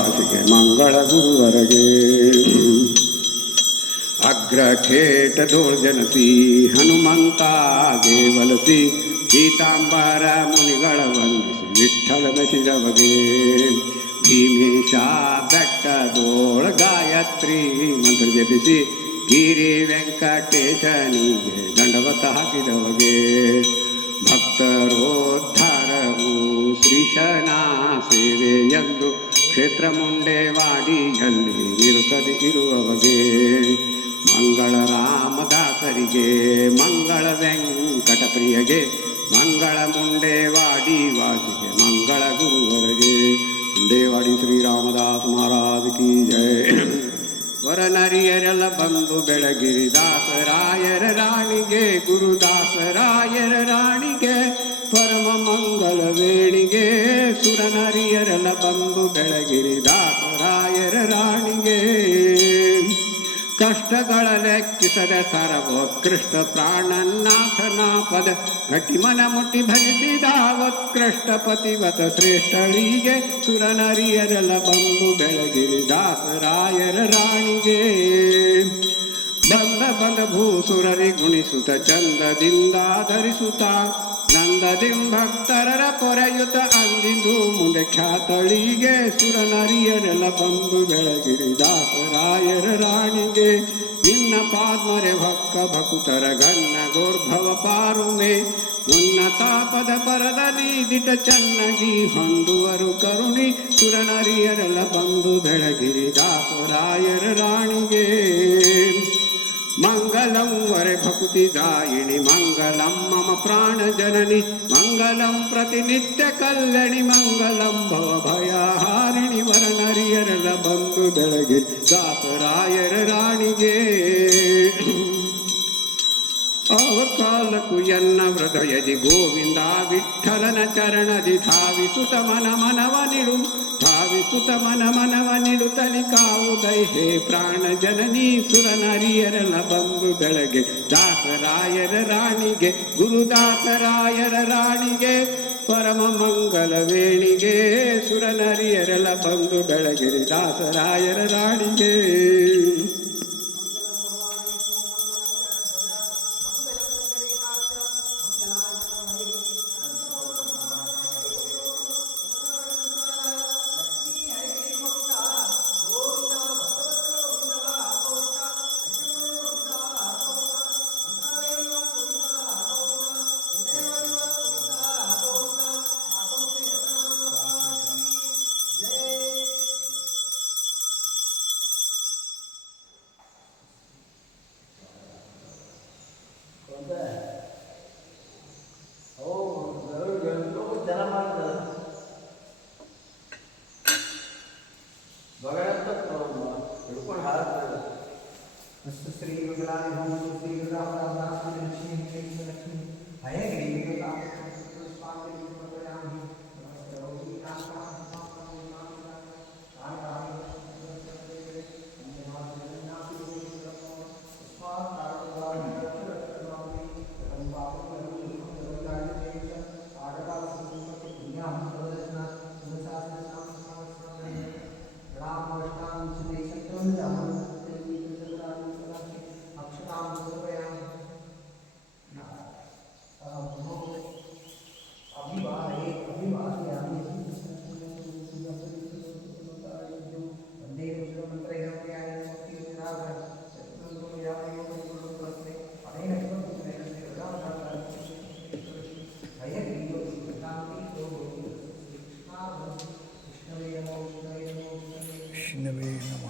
ವಾಸಿಗೆ ಮಂಗಳ ಗುರುವರಗೆ ಅಗ್ರಖೇಟ ದೋರ್ಜನಸಿ ಹನುಮಂತಾಗೆ ವಲಸಿ ಪೀತಾಂಬರ ಮುನಿಗಳ ವಂದಿಸಿ ವಿಠ್ಠಲನ ಶಿರವಗೆ ಭೀಮೇಶ ಬೆಟ್ಟದೋಳ ಗಾಯತ್ರಿ ಮಂತ್ರ ಜಪಿಸಿ ಗಿರಿ ವೆಂಕಟೇಶನಿಗೆ ದಂಡವತ ಹಾಕಿದವಗೆ ಭಕ್ತರೋದ್ಧಾರವು ಶ್ರೀಶನ ಸೇವೆಯೆಂದು ಕ್ಷೇತ್ರ ಮುಂಡೆವಾಡಿಯಲ್ಲಿ ಇರುತ್ತದೆ ಇರುವವಗೆ ಮಂಗಳ ರಾಮದಾಸರಿಗೆ ಮಂಗಳ ವೆಂಕಟಪ್ರಿಯಗೆ ಮಂಗಳ ಮುಂಡೆವಾಡಿ ವಾಸಿಗೆ ಮಂಗಳ ಗುರುವರಗೆ ಮುಂಡೆವಾಡಿ ಶ್ರೀರಾಮದಾಸ ಮಹಾರಾಜ ಕಿ ಜಯ. ವರನರಿಯರೆಲ್ಲ ಬಂದು ಬೆಳಗಿರಿ ದಾಸರಾಯರ ರಾಣಿಗೆ ಗುರುದಾಸರಾಯರ ರಾಣಿಗೆ ಪರಮ ಮಂಗಲ ವೇಣಿಗೆ ಸುರನರಿಯರೆಲ್ಲ ಬಂದು ಬೆಳಗಿರಿ ದಾಸರಾಯರ ರಾಣಿಗೆ ಕಷ್ಟಗಳ ಲೆಕ್ಕಿಸದ ಸರ್ವೋತ್ಕೃಷ್ಟ ಪ್ರಾಣನಾಥನ ಪದ ಗಟ್ಟಿ ಮನ ಮುಟ್ಟಿ ಭಜಿಸಿದ ಉತ್ಕೃಷ್ಟ ಪತಿವತ ಶ್ರೇಷ್ಠಳಿಗೆ ಸುರನರಿಯರೆಲ್ಲ ಬಂದು ಬೆಳಗಿರಿ ದಾಸರಾಯರ ರಾಣಿಗೆ ಬಂದ ಭೂಸುರರಿ ಗುಣಿಸುತ್ತ ಚಂದದಿಂದ ಧರಿಸುತ್ತ ನಂದದಿಂಭಕ್ತರರ ಪೊರೆಯುತ ಅಂದಿಂದು ಮುಂದೆ ಖ್ಯಾತಳಿಗೆ ಸುರನರಿಯರೆಲ್ಲ ಬಂದು ಬೆಳಗಿರಿ ದಾಸರಾಯರ ರಾಣಿಗೆ ನಿನ್ನ ಪಾದ್ಮರೆ ಭಕ್ಕ ಭಕುತರ ಗನ್ನ ಗೋರ್ಭವ ಪಾರುಮೆ ಉನ್ನತ ಪದ ಪರದಲ್ಲಿ ದಿಟ ಚೆನ್ನಾಗಿ ಹೊಂದುವರು ಕರುಣಿ ಸುರನರಿಯರೆಲ್ಲ ಬಂದು ಬೆಳಗಿರಿ ದಾಸರಾಯರ ರಾಣಿಗೆ ಮಂಗಲಂ ವರೆ ಭಕುತಿ ದಾಯಿಣಿ ಮಂಗಲಂ ಮಮ ಪ್ರಾಣ ಜನನಿ ಮಂಗಲಂ ಪ್ರತಿನಿತ್ಯ ಕಲ್ಯಾಣಿ ಮಂಗಲಂ ಭವ ಭಯಹಾರಿಣಿ ವರನರಿಯರೆಲ್ಲ ಬಂದು ಬೆಳಗಿರಿ ದಾಸರಾಯರ ರಾಣಿಗೆ ಅವಕಾಲಕ್ಕೂ ಎನ್ನ ಹೃದಯದಿ ಗೋವಿಂದ ವಿಠಲನ ಚರಣದಿ ಧಾವಿಸುತ ಮನವ ನಿಡು ಧಾವಿಸುತ ಮನವ ನಿಡುತ್ತಲಿ ಕಾವುದೈ ಹೇ ಪ್ರಾಣ ಜನನಿ ಸುರನರಿಯರೆಲ್ಲ ಬಂದು ಬೆಳಗ್ಗೆ ದಾಸರಾಯರ ರಾಣಿಗೆ ಗುರುದಾಸರಾಯರ ರಾಣಿಗೆ ಪರಮ ಮಂಗಲ ವೇಣಿಗೆ ಸುರನರಿಯರೆಲ್ಲ ಬಂದು ಬೆಳಗಿರಿ ದಾಸರಾಯರ ರಾಣಿಗೆ. श्री गुरुराज श्री गुरुरामदास लक्ष्मी लक्ष्मी हयग्रीव विष्णवे नमः.